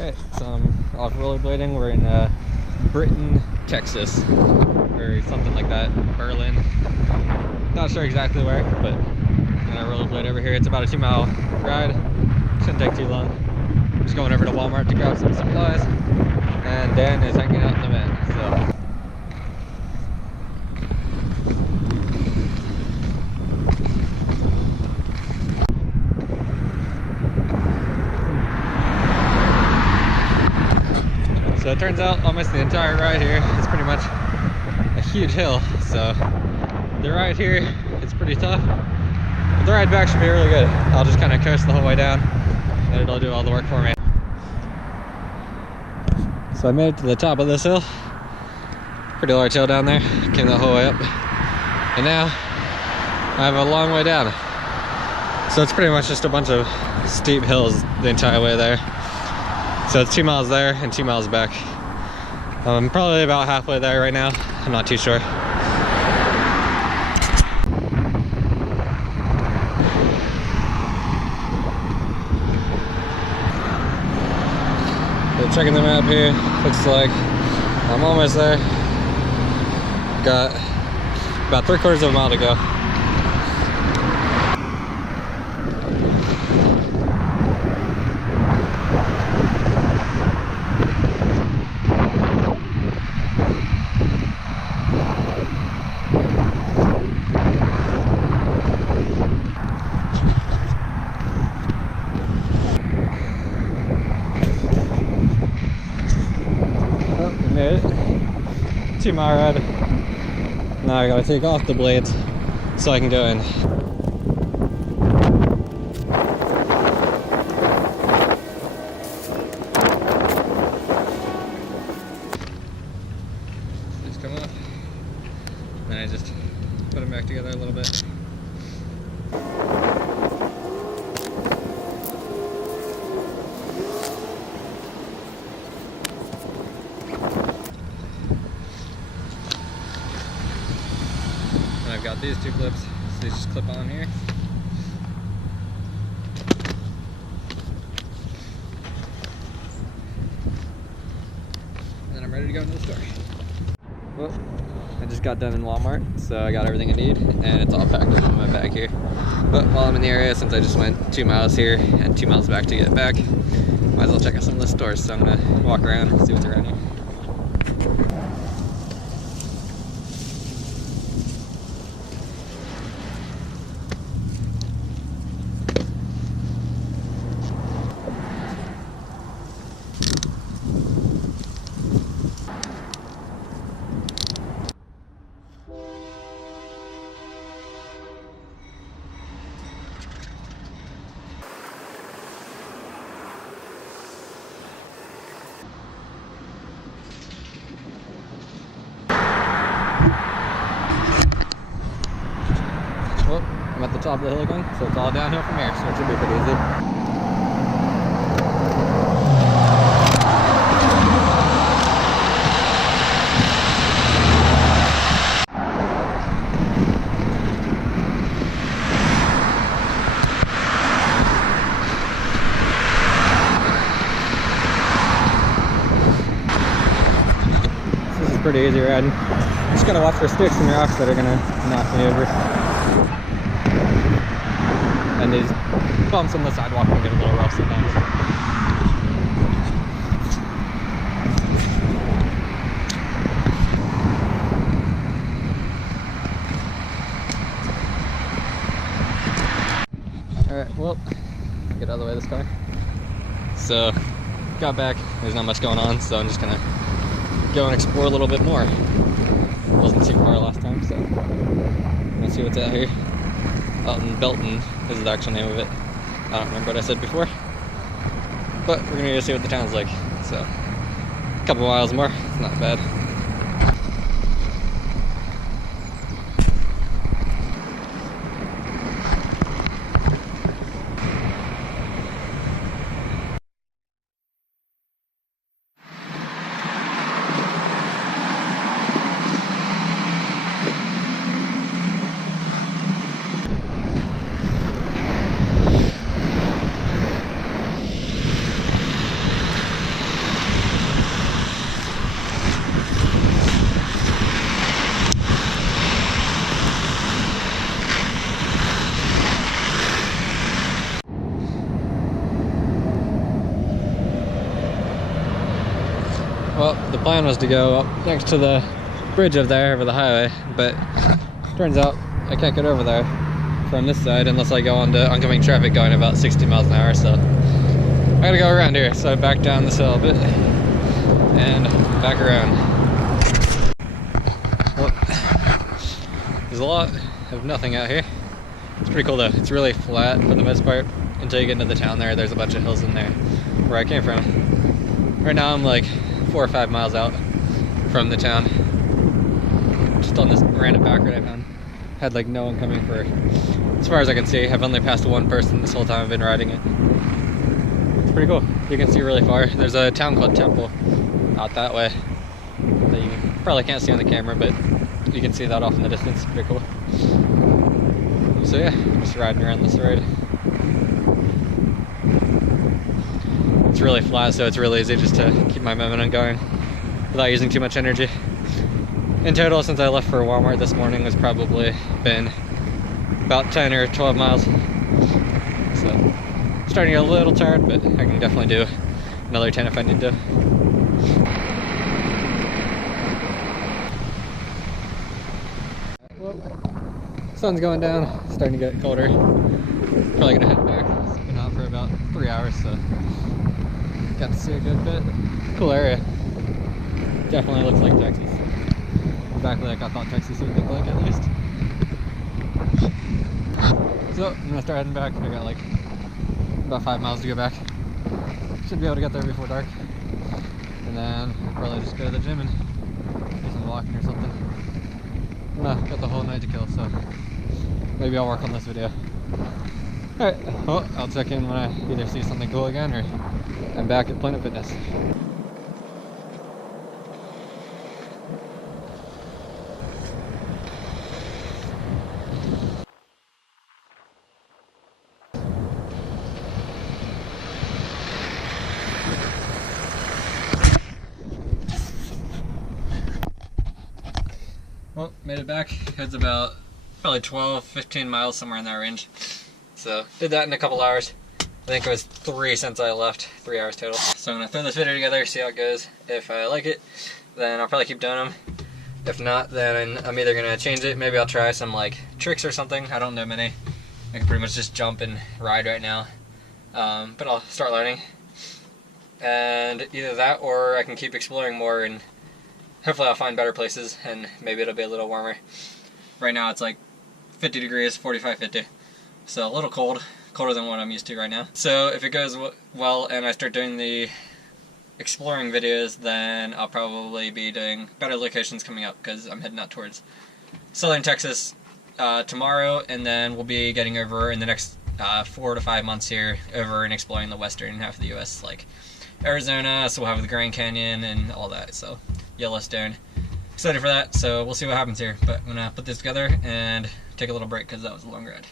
Alright, so I'm off rollerblading. We're in Belton, Texas, or something like that. Berlin. Not sure exactly where, but I'm gonna rollerblade over here. It's about a 2-mile ride. Shouldn't take too long. Just going over to Walmart to grab some supplies, and Dan is hanging out in the van. So. So it turns out almost the entire ride here is pretty much a huge hill. So the ride here is pretty tough, but the ride back should be really good. I'll just kind of coast the whole way down and it'll do all the work for me. So I made it to the top of this hill. Pretty large hill down there. Came the whole way up. And now I have a long way down. So it's pretty much just a bunch of steep hills the entire way there. So it's 2 miles there and 2 miles back. I'm probably about halfway there right now. I'm not too sure. So checking the map here, looks like I'm almost there. Got about 3/4 of a mile to go. Made it. 2-mile ride. Now I gotta take off the blades so I can go in. Just come off. Then I just put them back together a little bit. I've got these 2 clips, so these just clip on here. And then I'm ready to go into the store. Well, I just got done in Walmart, so I got everything I need, and it's all packed up in my bag here. But while I'm in the area, since I just went 2 miles here and 2 miles back to get it back, might as well check out some of the stores, so I'm gonna walk around and see what's around here. Well, I'm at the top of the hill again, so it's all downhill from here, so it should be pretty easy. This is pretty easy riding. Just gotta watch for sticks and rocks that are gonna knock me over. And these bumps on the sidewalk can get a little rough sometimes. Alright, well, get out of the way of this car. So, got back, there's not much going on, so I'm just gonna go and explore a little bit more. Wasn't too far last time, so let's see what's out here. Out in Belton is the actual name of it. I don't remember what I said before, but we're gonna go see what the town's like. So, a couple miles more, it's not bad. Well, the plan was to go up next to the bridge up there over the highway, but turns out I can't get over there from this side unless I go onto oncoming traffic going about 60 miles an hour, so I gotta go around here. So back down this hill a bit and back around. Well, there's a lot of nothing out here. It's pretty cool though. It's really flat for the most part until you get into the town there. There's a bunch of hills in there where I came from. Right now I'm like 4 or 5 miles out from the town. Just on this random back road I found. Had like no one coming for, as far as I can see. I've only passed one person this whole time I've been riding it. It's pretty cool. You can see really far. There's a town called Temple out that way that you probably can't see on the camera, but you can see that off in the distance. Pretty cool. So yeah, just riding around this road. It's really flat, so it's really easy just to keep my momentum going without using too much energy. In total, since I left for Walmart this morning, has probably been about 10 or 12 miles. So, starting to get a little tired, but I can definitely do another 10 if I need to. Well, sun's going down, it's starting to get colder. Probably gonna head back. It's been out for about 3 hours, so got to see a good bit. Cool area. Definitely looks like Texas. Exactly like I thought Texas would look like, at least. So I'm gonna start heading back. I got like about 5 miles to go back. Should be able to get there before dark. And then I'll probably just go to the gym and do some walking or something. Got the whole night to kill, so maybe I'll work on this video. Alright, well, I'll check in when I either see something cool again or I'm back at Planet Fitness. Well, made it back. It's about probably 12, 15 miles, somewhere in that range. So, did that in a couple hours. I think it was 3 since I left, 3 hours total. So I'm gonna throw this video together, see how it goes. If I like it, then I'll probably keep doing them. If not, then I'm either gonna change it. Maybe I'll try some like tricks or something. I don't know many. I can pretty much just jump and ride right now. But I'll start learning. And either that or I can keep exploring more and hopefully I'll find better places and maybe it'll be a little warmer. Right now it's like 50 degrees, 45, 50. So a little cold, colder than what I'm used to right now. So if it goes well and I start doing the exploring videos, then I'll probably be doing better locations coming up because I'm heading out towards southern Texas tomorrow, and then we'll be getting over in the next 4 to 5 months here over and exploring the western half of the US, like Arizona, so we'll have the Grand Canyon and all that, so Yellowstone. Excited for that, so we'll see what happens here. But I'm gonna put this together and take a little break because that was a long ride.